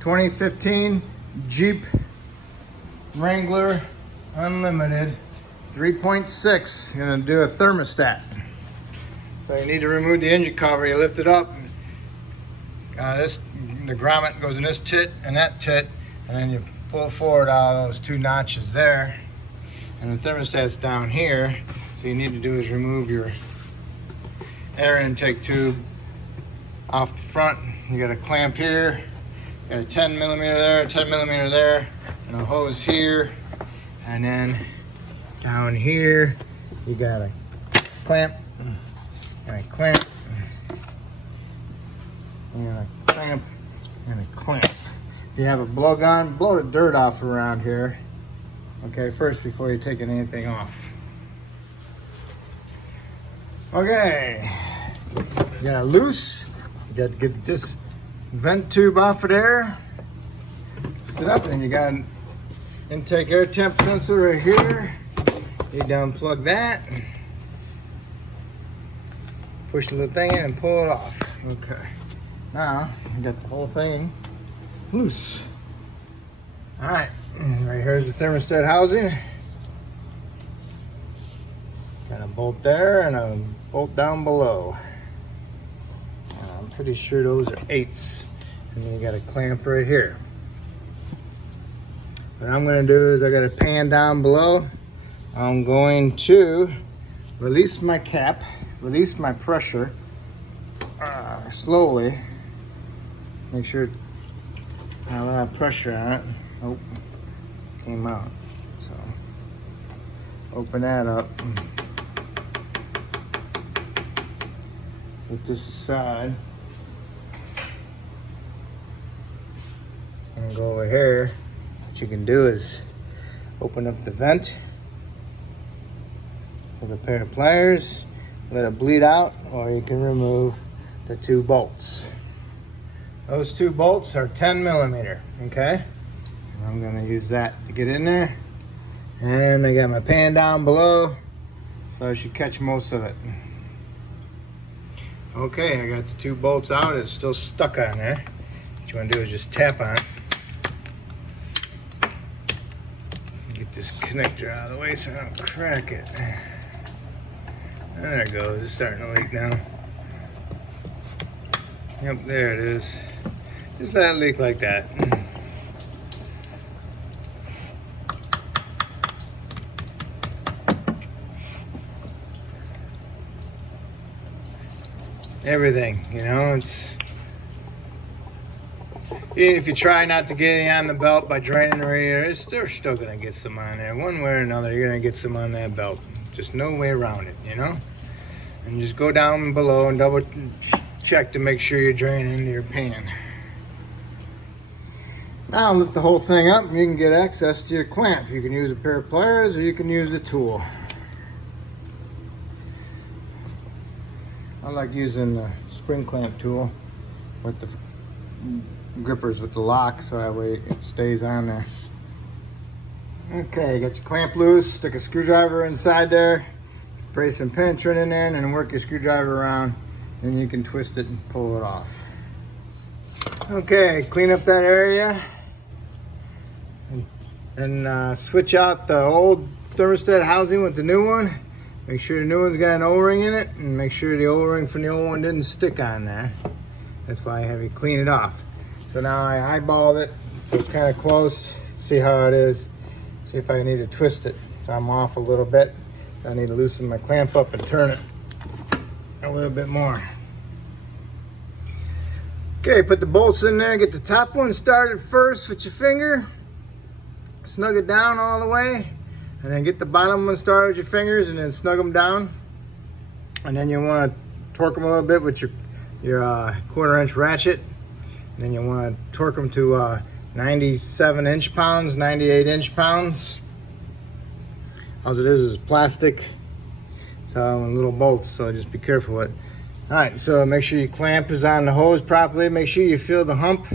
2015 Jeep Wrangler Unlimited 3.6. You're gonna do a thermostat. So you need to remove the engine cover. You lift it up. The grommet goes in this tit and that tit, and then you pull forward all those two notches there. And the thermostat's down here. So you need to do is remove your air intake tube off the front. You got a clamp here, you got a 10 millimeter there, 10 millimeter there, and a hose here. And then down here, you got a clamp, and a clamp, and a clamp, and a clamp. If you have a blow gun, blow the dirt off around here. Okay, first before you're taking anything off. Okay, you got it loose. You got to get this vent tube off of there. Lift it up, and you got an intake air temp sensor right here. You unplug that. Push the little thing in and pull it off. Okay, now you got the whole thing loose. All right, right here's the thermostat housing. Got a bolt there and a bolt down below. I'm pretty sure those are 8s. And then you got a clamp right here. What I'm gonna do is I got a pan down below. I'm going to release my cap, release my pressure slowly. Make sure it has a lot of pressure on it. Oh, came out. So open that up. Put this aside. I'm gonna go over here. What you can do is open up the vent with a pair of pliers, let it bleed out, or you can remove the 2 bolts. Those 2 bolts are 10 millimeter, okay? I'm gonna use that to get in there. And I got my pan down below, so I should catch most of it. Okay, I got the 2 bolts out. It's still stuck on there. What you want to do is just tap on it. Get this connector out of the way so I don't crack it. There it goes. It's starting to leak now. Yep, there it is. Just let it leak like that. Everything, you know, it's even if you try not to get any on the belt by draining the radiator, they're still gonna get some on there. One way or another, you're gonna get some on that belt. Just no way around it, you know. And just go down below and double check to make sure you're draining into your pan. Now lift the whole thing up, and you can get access to your clamp. You can use a pair of pliers, or you can use a tool. I like using the spring clamp tool with the grippers with the lock, so that way it stays on there. Okay, you got your clamp loose, stick a screwdriver inside there, brace some penetrant in there, and then work your screwdriver around, and you can twist it and pull it off. Okay, clean up that area, and switch out the old thermostat housing with the new one. Make sure the new one's got an O-ring in it, and make sure the O-ring from the old one didn't stick on there. That's why I have you clean it off. So now I eyeballed it, it's kind of close, see how it is, see if I need to twist it. So I'm off a little bit, so I need to loosen my clamp up and turn it a little bit more. Okay, put the bolts in there, get the top one started first with your finger, snug it down all the way. And then get the bottom one started with your fingers and then snug them down. And then you want to torque them a little bit with your 1/4 inch ratchet. And then you want to torque them to 97 inch pounds, 98 inch pounds. All it is plastic. So little bolts, so just be careful with it. All right, so make sure your clamp is on the hose properly. Make sure you feel the hump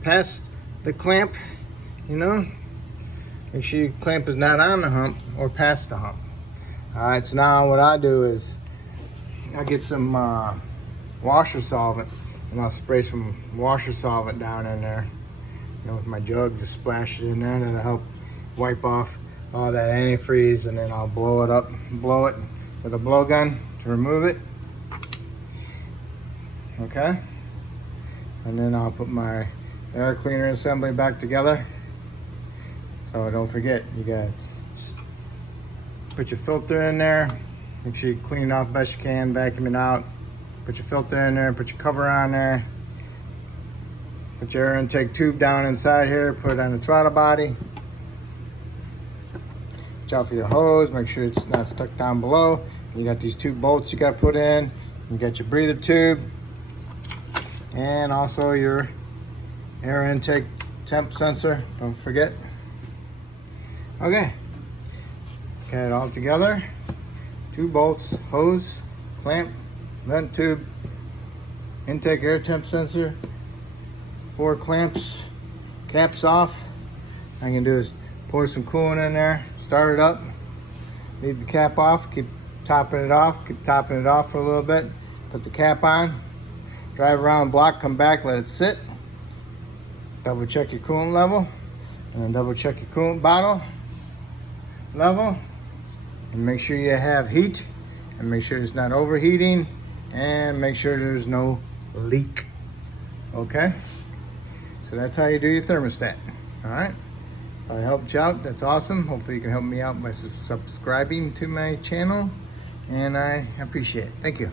past the clamp, you know. Make sure your clamp is not on the hump or past the hump. All right, so now what I do is I get some washer solvent and I'll spray some washer solvent down in there. You know, with my jug, just splash it in there, and it'll help wipe off all that antifreeze, and then I'll blow it with a blowgun to remove it. Okay, and then I'll put my air cleaner assembly back together. So don't forget, you got put your filter in there. Make sure you clean it off best you can, vacuum it out. Put your filter in there, put your cover on there. Put your air intake tube down inside here, put it on the throttle body. Watch out for your hose, make sure it's not stuck down below. You got these 2 bolts you got to put in. You got your breather tube, and also your air intake temp sensor, don't forget. Okay, got it all together. 2 bolts, hose, clamp, vent tube, intake air temp sensor, 4 clamps, caps off. All I'm gonna do is pour some coolant in there, start it up, leave the cap off, keep topping it off for a little bit, put the cap on, drive around the block, come back, let it sit, double check your coolant level, and then double check your coolant bottle level, and make sure you have heat, and make sure it's not overheating, and make sure there's no leak. Okay, so that's how you do your thermostat. All right, if I helped you out, that's awesome. Hopefully you can help me out by subscribing to my channel, and I appreciate it. Thank you.